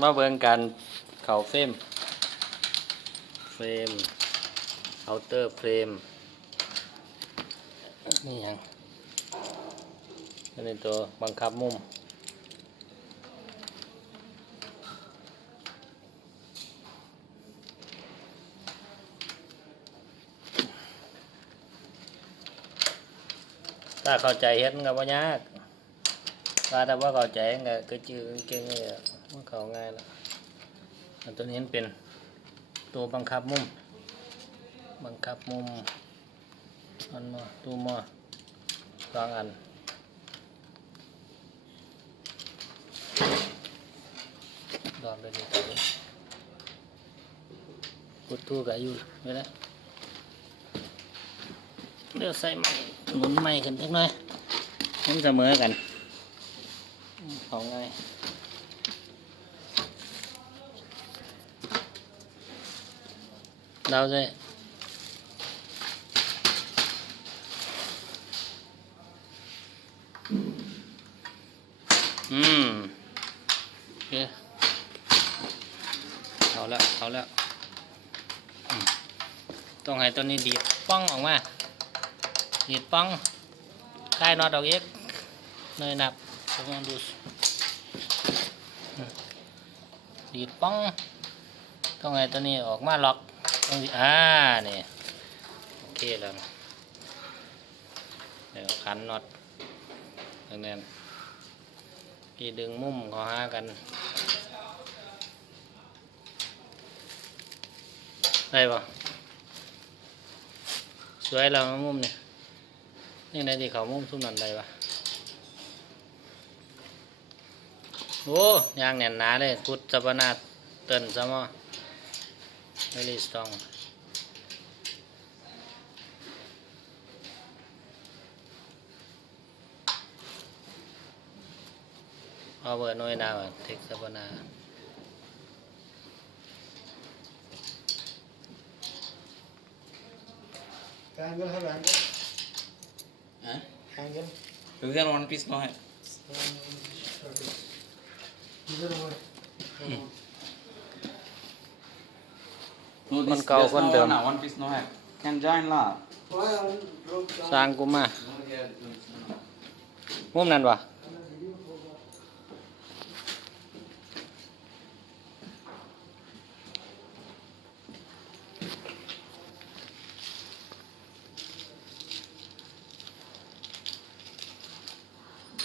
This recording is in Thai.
มาเบิ่งกันเข่าเฟรมเฟรมเคาเตอร์เฟรมนี่ยังอันนี้ตัวบังคับมุมถ้าเข้าใจเฮ็ดมันก็บ่ยากถ้าแต่ว่าเข้าใจก็คือจื้อเก่งๆเลยอะ มันเข้าง่ายละอันตัวนี้เป็นตัวบังคับมุม บังคับมุมมันมาตัวมาสองอันดอนไปนี่ตัวนี้กุดตู้กับอยู่ไว้แล้เดี๋ยวใส่ไม้หมุนไม้ขึ้นสักหน่อยหมันเสมอกันเอาง่าย เราเลยอืมโอเคเอาแล้วเอาแล้วอืมต้องให้ตัวนี้ดีดป้องออกมาดีดป้องคลายน็อตออกเอกเนยหนับลองดูสิดีดป้องต้องให้ตัวนี้ออกมาล็อก ต้องอ่านี่โอเคแล้วเดี๋ยวขันน็อตตรงนั้นพี่ดึงมุมเขาหากัน ได้ปะสวยแล้วมุมเนี่ยนี่ในที่เขามุมทุ่มนั่นใดวะโอ้ยางแน่นหนาเลยพุทธปนาเตินซะมอ very strong เอาเบอร์น้อยดาวเทคซะปนา Angle have angle. Huh? Angle. You can one piece no hai. Either way. No, Con this cầu, just con no đường. one, ah, one piece no hai. Can join lah. Why I broke down? สร้างกูมา มุมนั้นวะ